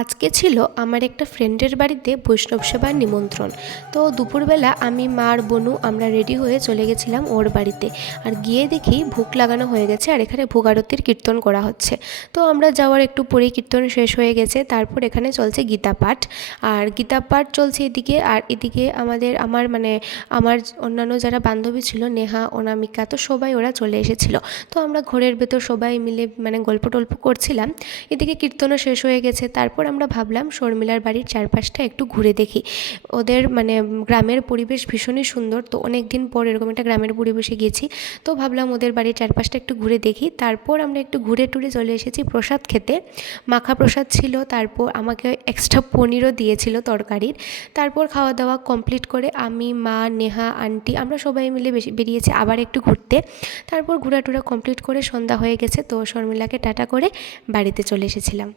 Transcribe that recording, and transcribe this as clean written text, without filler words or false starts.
আজকে ছিল আমার একটা ফ্রেন্ডের বাড়িতে বৈষ্ণব সেবার নিমন্ত্রণ। তো দুপুরবেলা আমি মার বনু আমরা রেডি হয়ে চলে গেছিলাম ওর বাড়িতে। আর গিয়ে দেখি ভোগ লাগানো হয়ে গেছে আর এখানে ভোগ আরতির কীর্তন করা হচ্ছে। তো আমরা যাওয়ার একটু পরেই কীর্তন শেষ হয়ে গেছে, তারপর এখানে চলছে গীতা পাঠ। আর গীতা পাঠ চলছে এদিকে, আর এদিকে আমার অন্যান্য যারা বান্ধবী ছিল, নেহা, অনামিকা, তো সবাই ওরা চলে এসেছিলো। তো আমরা ঘরের ভেতর সবাই মিলে গল্প টল্প করছিলাম। এদিকে কীর্তনও শেষ হয়ে গেছে। তারপর আমরা ভাবলাম শর্মিলার বাড়ির চারপাশটা একটু ঘুরে দেখি। ওদের গ্রামের পরিবেশ ভীষণই সুন্দর, তো অনেক দিন পর এরকম একটা গ্রামের পরিবেশে গেছি। তো ভাবলাম ওদের বাড়ির চারপাশটা একটু ঘুরে দেখি। তারপর আমরা একটু ঘুরে টুরে চলে এসেছি প্রসাদ খেতে। মাখা প্রসাদ ছিল, তারপর আমাকে এক্সট্রা পনিরও দিয়েছিল তরকারির। তারপর খাওয়া দাওয়া কমপ্লিট করে আমি, মা, নেহা, আন্টি আমরা সবাই মিলে বেরিয়েছি আবার একটু ঘুরতে। তারপর ঘোরাটুরা কমপ্লিট করে সন্ধ্যা হয়ে গেছে, তো শর্মিলাকে টাটা করে বাড়িতে চলে এসেছিলাম।